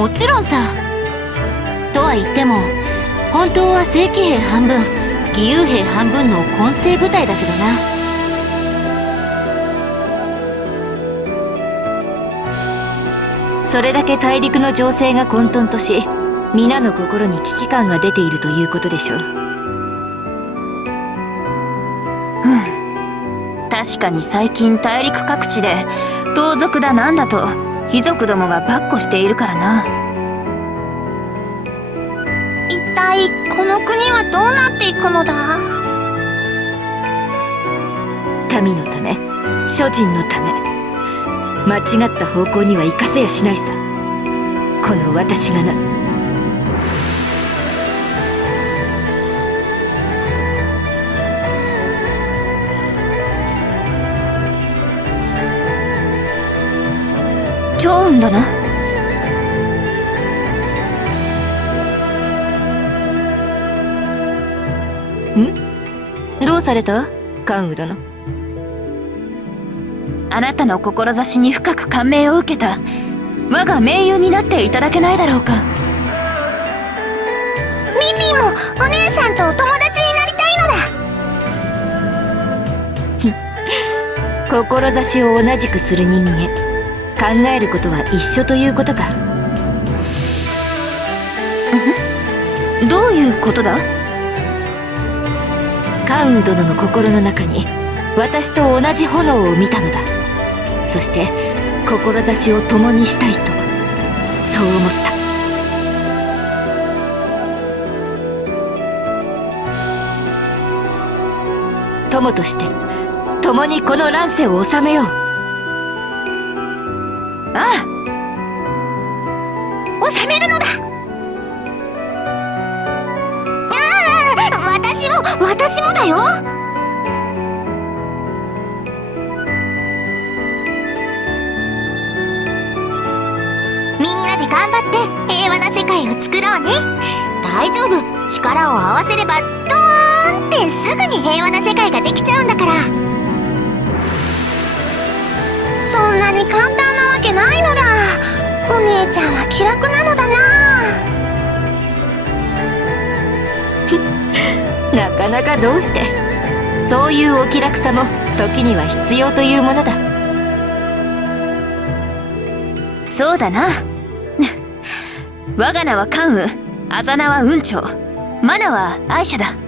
もちろんさ。とは言っても本当は正規兵半分義勇兵半分の混成部隊だけどな。それだけ大陸の情勢が混沌とし、皆の心に危機感が出ているということでしょう。確かに最近大陸各地で盗賊だなんだと貴族どもが跋扈しているからな。一体この国はどうなっていくのだ。民のため、諸人のため、間違った方向には行かせやしないさ、この私がな。趙雲だな。どうされた関羽殿。あなたの志に深く感銘を受けた。我が盟友になっていただけないだろうか。ミンミンもお姉さんとお友達になりたいのだ。志を同じくする人間、考えることは一緒ということか。どういうことだ。関羽殿の心の中に私と同じ炎を見たのだ。そして志を共にしたいと、そう思った。友として共にこの乱世を治めよう。ああ、収めるのだ。私もだよ。みんなで頑張って平和な世界を作ろうね。大丈夫、力を合わせればドーンってすぐに平和な世界ができちゃうんだから。そんなに簡単なわけないのだ。お姉ちゃんは気楽なのだな。なかなかどうして。そういうお気楽さも時には必要というものだ。そうだな。我が名は関羽、あざ名は雲長、マナは愛車だ。ミ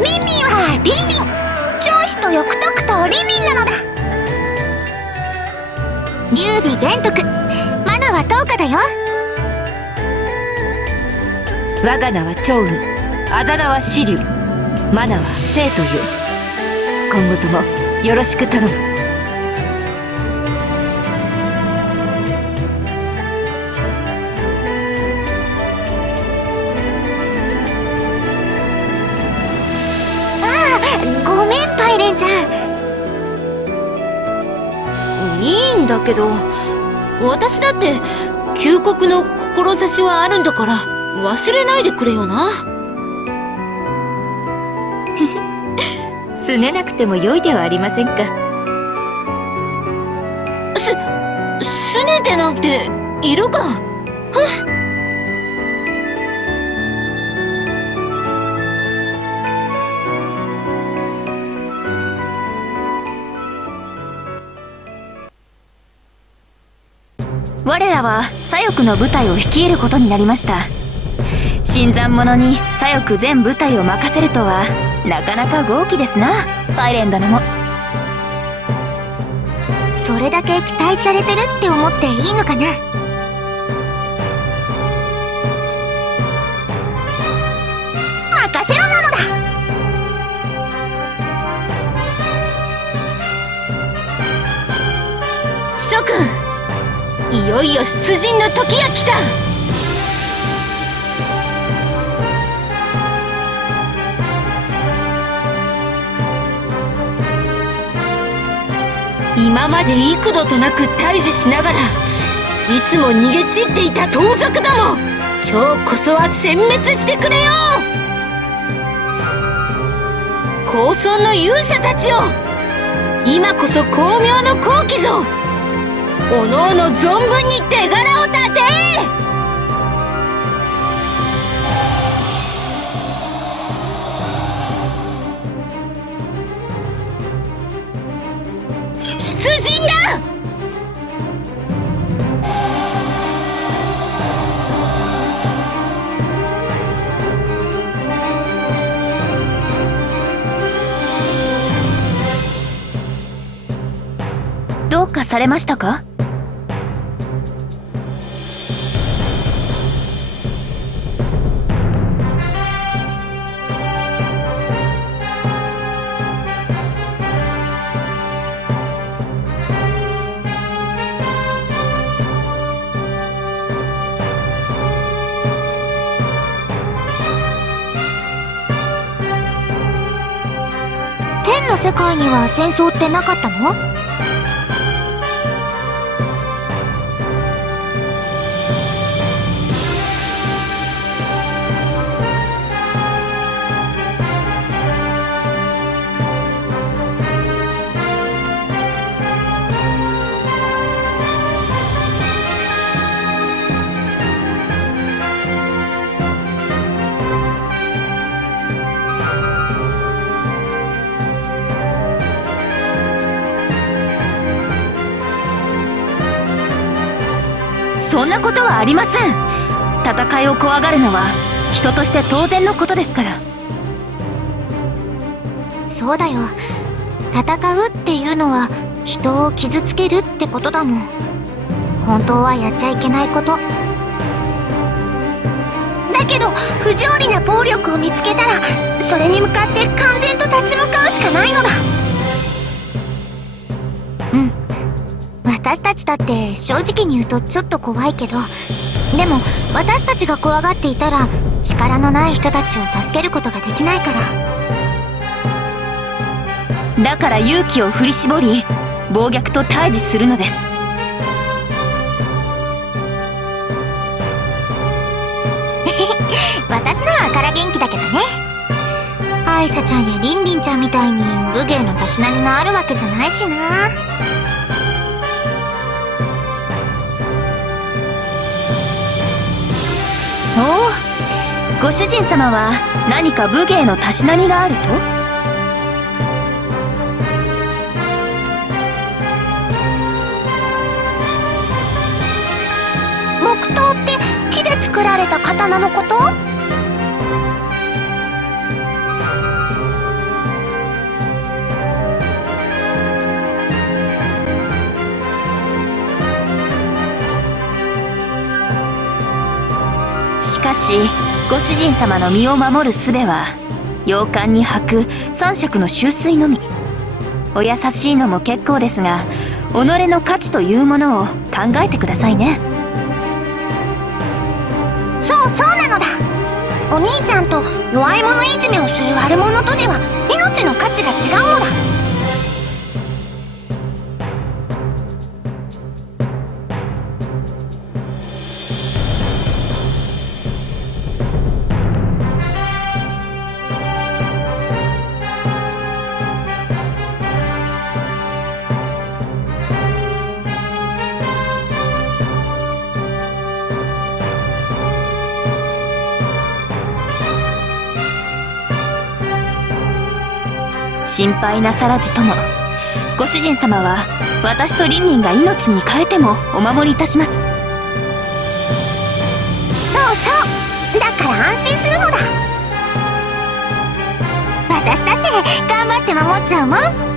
ンミンはリンリン、張飛と翼徳とリンリンなのだ。劉備玄徳、マナは灯火だよ。我が名は趙雲、あだ名は紫龍、マナは生という。今後ともよろしく頼む。ごめんパイレンちゃん。いいんだけど、私だって旧国の志はあるんだから忘れないでくれよな。すねなくてもよいではありませんか。すねてなんているか。我らは左翼の部隊を率いることになりました。新参者に左翼全部隊を任せるとはなかなか豪気ですな、パイレン殿も。それだけ期待されてるって思っていいのかな。任せろなのだ。諸君、いよいよ出陣の時が来た。今まで幾度となく対峙しながらいつも逃げ散っていた盗賊ども、今日こそは殲滅してくれよ。高尊の勇者たちよ、今こそ光明の好機ぞ。おのおの存分に手柄を立て。出陣だ。どうかされましたか？天の世界には戦争ってなかったの？そんなことはありません。戦いを怖がるのは人として当然のことですから。そうだよ。戦うっていうのは人を傷つけるってことだもん。本当はやっちゃいけないこと。だけど不条理な暴力を見つけたらそれに向かって完全と立ち向かうしかないのだ。うん、私たちだって正直に言うとちょっと怖いけど、でも私たちが怖がっていたら力のない人たちを助けることができないから。だから勇気を振り絞り暴虐と対峙するのです。私のはから元気だけどね。アイシャちゃんやリンリンちゃんみたいに武芸のたしなみがあるわけじゃないしな。おお、ご主人様は何か武芸のたしなみがあると？木刀って木で作られた刀のこと？しかしご主人様の身を守る術は洋館に履く3色の秋水のみ。お優しいのも結構ですが己の価値というものを考えてくださいね。そうなのだ。お兄ちゃんと弱い者いじめをする悪者とでは命の価値が違うのだ。心配なさらずともご主人様は私とリンリンが命に代えてもお守りいたします。そうだから安心するのだ。私だって頑張って守っちゃうもん。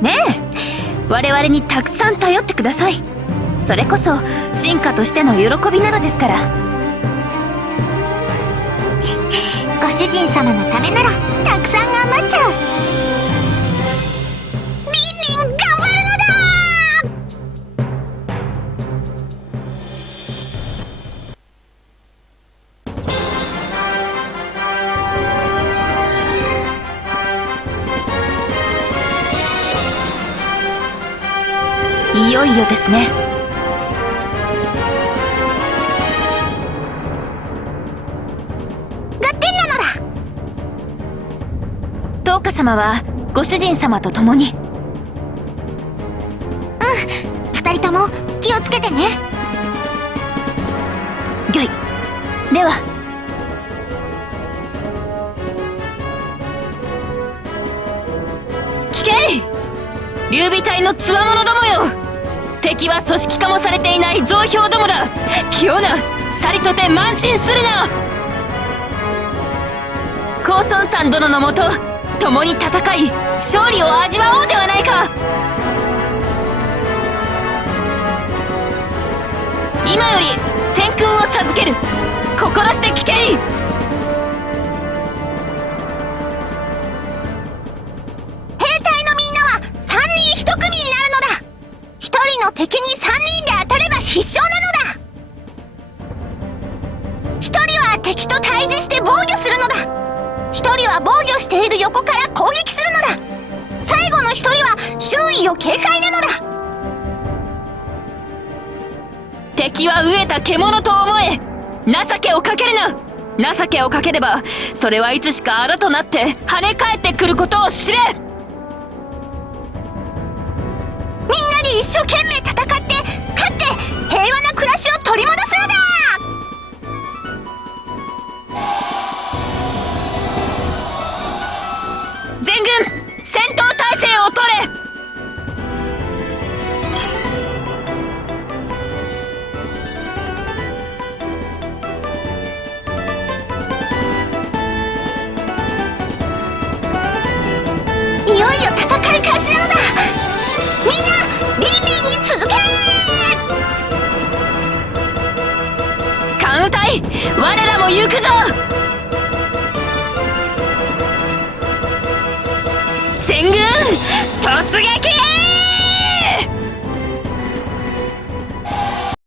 ねえ、我々にたくさん頼ってください。それこそ進化としての喜びなのですから。ご主人様のためならたくさん頑張っちゃう。リンリン頑張るのだ。よいよですね。合点なのだ。トーカ様はご主人様と共に。二人とも気をつけてね。御意。では。聞けい、劉備隊のつわものどもよ。敵は組織化もされていない増票どもだ。気負うな、さりとて慢心するな。公孫さん殿のもと共に戦い勝利を味わおうではないか。今より戦訓を授ける。心して聞けい。兵隊のみんなは三人一組になるのだ。一人の敵に三人で当たれば必勝なのだ。一人は敵と対峙して防御するのだ。一人は防御している横から攻撃するのだ。最後の一人は周囲を警戒なのだ。敵は飢えた獣と思え。情けをかけるな。情けをかければそれはいつしか仇となって跳ね返ってくることを知れ。みんなで一生懸命戦って勝って平和な暮らしを取り戻すのだ。全軍戦闘態勢を取れ。いよいよ戦い開始なのだ。みんなリンリンに続け。艦隊、我らも行くぞ。全軍突撃。